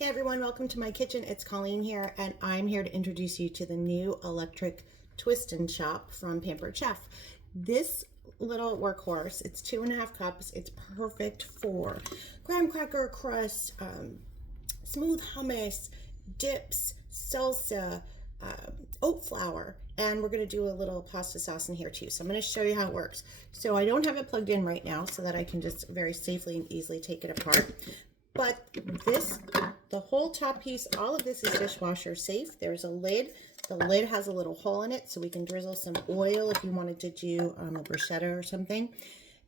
Hey everyone, welcome to my kitchen. It's Colleen here, and I'm here to introduce you to the new electric twist and chop from Pampered Chef. This little workhorse, it's 2.5 cups. It's perfect for graham cracker crust, smooth hummus, dips, salsa, oat flour, and we're going to do a little pasta sauce in here too. So I'm going to show you how it works. So I don't have it plugged in right now so that I can just very safely and easily take it apart. But the whole top piece, all of this is dishwasher safe. There's a lid. The lid has a little hole in it so we can drizzle some oil if you wanted to do a bruschetta or something.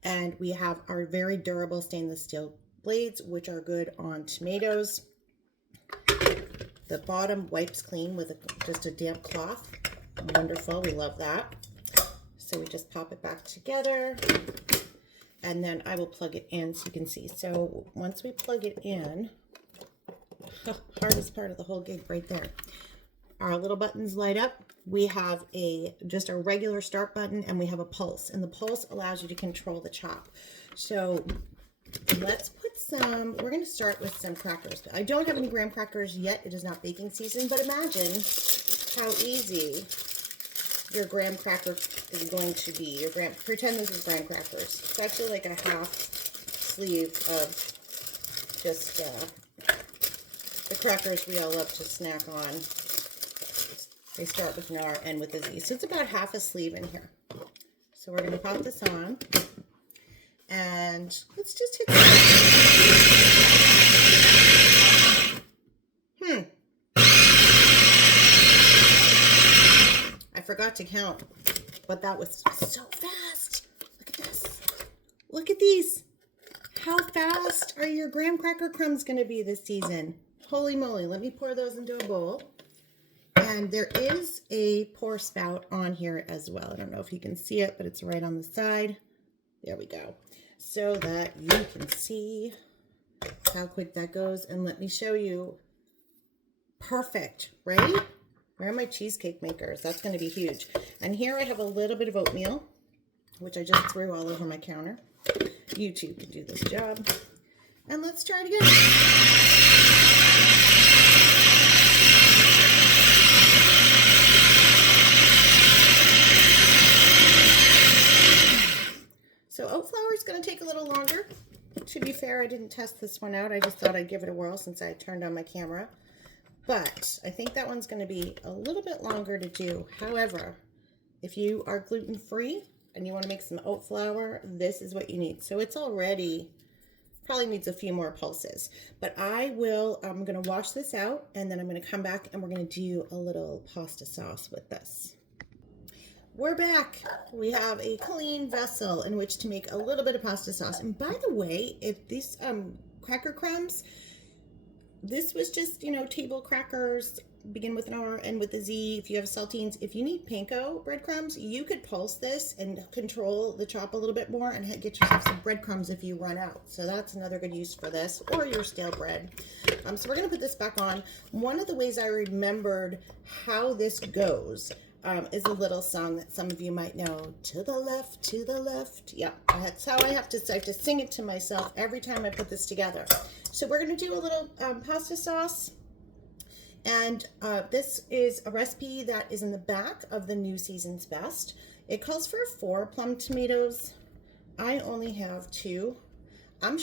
And we have our very durable stainless steel blades, which are good on tomatoes. The bottom wipes clean with just a damp cloth. Wonderful, we love that. So we just pop it back together. And then I will plug it in so you can see. So once we plug it in, hardest part of the whole gig right there. Our little buttons light up. We have just a regular start button, and we have a pulse. And the pulse allows you to control the chop. So let's put we're going to start with some crackers. I don't have any graham crackers yet. It is not baking season, but imagine how easy your graham cracker is going to be. Pretend this is graham crackers. It's actually like a half sleeve of just the crackers we all love to snack on. They start with an R, end with a Z. So it's about half a sleeve in here. So we're going to pop this on. And let's just hit I forgot to count, but that was so fast. Look at this. Look at these. How fast are your graham cracker crumbs going to be this season? Holy moly. Let me pour those into a bowl. And there is a pour spout on here as well. I don't know if you can see it, but it's right on the side. There we go. So that you can see how quick that goes. And let me show you. Perfect, right? Where are my cheesecake makers? That's going to be huge. And here I have a little bit of oatmeal, which I just threw all over my counter. You two can do this job. And let's try it again. So oat flour is going to take a little longer. To be fair, I didn't test this one out. I just thought I'd give it a whirl since I turned on my camera. But I think that one's going to be a little bit longer to do. However, if you are gluten-free and you want to make some oat flour, this is what you need. So it's already, probably needs a few more pulses. But I'm going to wash this out, and then I'm going to come back and we're going to do a little pasta sauce with this. We're back. We have a clean vessel in which to make a little bit of pasta sauce. And by the way, if these cracker crumbs, this was just, table crackers, begin with an R, end with a Z. If you have saltines, if you need panko breadcrumbs, you could pulse this and control the chop a little bit more and get yourself some breadcrumbs if you run out. So that's another good use for this, or your stale bread. So we're going to put this back on. One of the ways I remembered how this goes is a little song that some of you might know. To the left, to the left. Yeah, that's how I have to sing it to myself every time I put this together. So we're going to do a little pasta sauce. And this is a recipe that is in the back of the New Season's Best. It calls for 4 plum tomatoes. I only have 2. I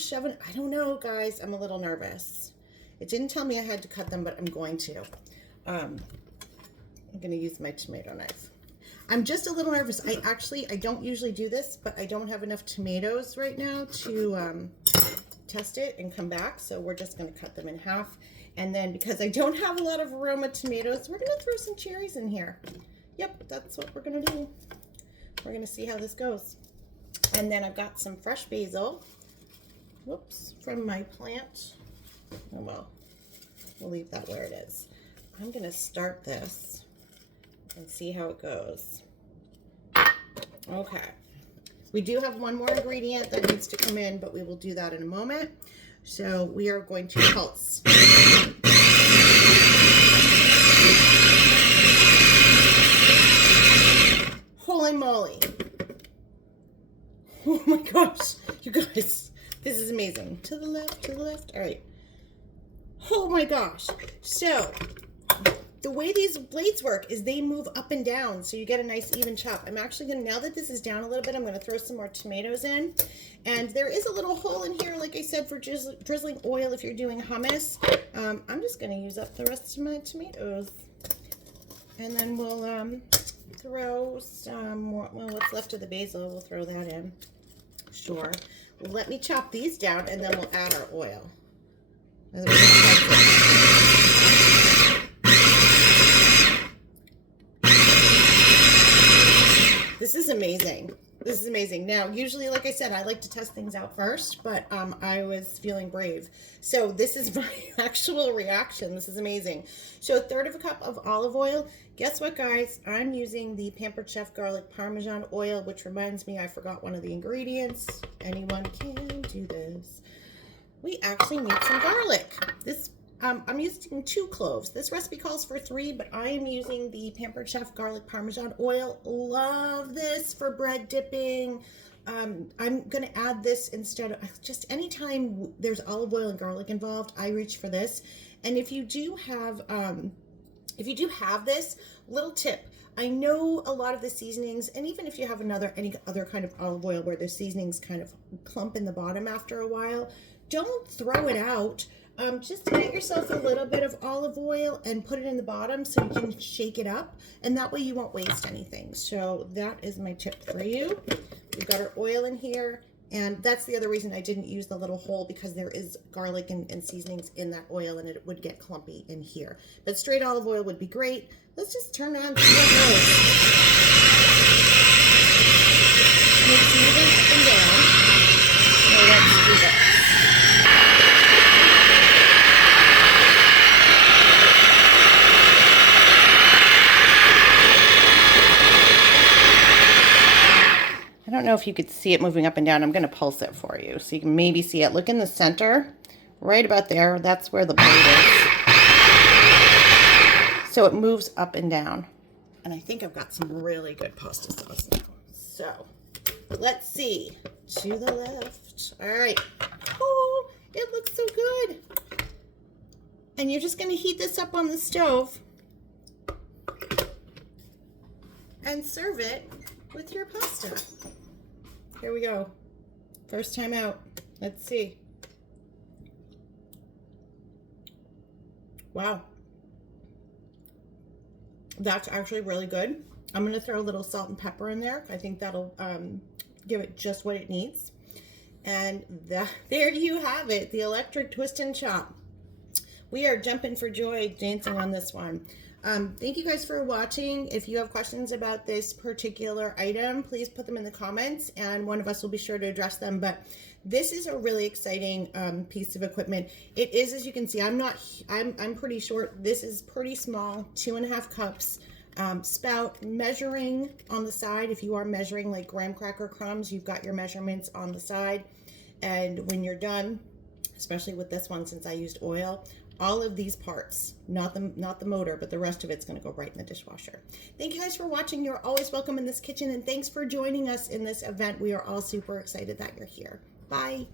don't know, guys. I'm a little nervous. It didn't tell me I had to cut them, but I'm going to. I'm going to use my tomato knife. I'm just a little nervous. I don't usually do this, but I don't have enough tomatoes right now to test it and come back. So we're just going to cut them in half. And then because I don't have a lot of aroma tomatoes, we're going to throw some cherries in here. Yep, that's what we're going to do. We're going to see how this goes. And then I've got some fresh basil. Whoops, from my plant. Oh well, we'll leave that where it is. I'm going to start this and see how it goes. Okay. We do have one more ingredient that needs to come in, but we will do that in a moment. So we are going to pulse. Holy moly. Oh my gosh, you guys, this is amazing. To the left, to the left. All right. Oh my gosh. So the way these blades work is they move up and down, so you get a nice even chop. I'm actually gonna, now that this is down a little bit, I'm gonna throw some more tomatoes in. And there is a little hole in here, like I said, for drizzling oil if you're doing hummus. I'm just gonna use up the rest of my tomatoes. And then we'll throw some more, well, what's left of the basil, we'll throw that in. Sure. Let me chop these down and then we'll add our oil. This is amazing. This is amazing. Now, usually, like I said, I like to test things out first, but I was feeling brave. So this is my actual reaction. This is amazing. So 1/3 cup of olive oil. Guess what, guys? I'm using the Pampered Chef Garlic Parmesan oil, which reminds me I forgot one of the ingredients. Anyone can do this. We actually need some garlic. This I'm using 2 cloves. This recipe calls for 3, but I am using the Pampered Chef Garlic Parmesan oil. Love this for bread dipping. I'm gonna add this instead of, just anytime there's olive oil and garlic involved, I reach for this. And if you do have this, little tip, I know a lot of the seasonings, and even if you have any other kind of olive oil where the seasonings kind of clump in the bottom after a while, don't throw it out. Just get yourself a little bit of olive oil and put it in the bottom so you can shake it up, and that way you won't waste anything. So that is my tip for you. We've got our oil in here, and that's the other reason I didn't use the little hole, because there is garlic and seasonings in that oil and it would get clumpy in here. But straight olive oil would be great. Let's just turn on the oil. Mix even up and down. So let's do that. I don't know if you could see it moving up and down. I'm going to pulse it for you so you can maybe see it. Look in the center, right about there. That's where the blade is. So it moves up and down. And I think I've got some really good pasta sauce now. So let's see. To the left. All right. Oh, it looks so good. And you're just going to heat this up on the stove and serve it with your pasta. Here we go. First time out. Let's see. Wow. That's actually really good. I'm going to throw a little salt and pepper in there. I think that'll give it just what it needs. And there you have it. The electric twist and chop. We are jumping for joy, dancing on this one. Thank you guys for watching. If you have questions about this particular item, please put them in the comments and one of us will be sure to address them. But this is a really exciting piece of equipment. It is, as you can see, I'm pretty short. This is pretty small, 2.5 cups. Spout measuring on the side. If you are measuring like graham cracker crumbs, you've got your measurements on the side. And when you're done, especially with this one, since I used oil, all of these parts, not the motor, but the rest of it's going to go right in the dishwasher. Thank you guys for watching. You're always welcome in this kitchen, and thanks for joining us in this event. We are all super excited that you're here. Bye.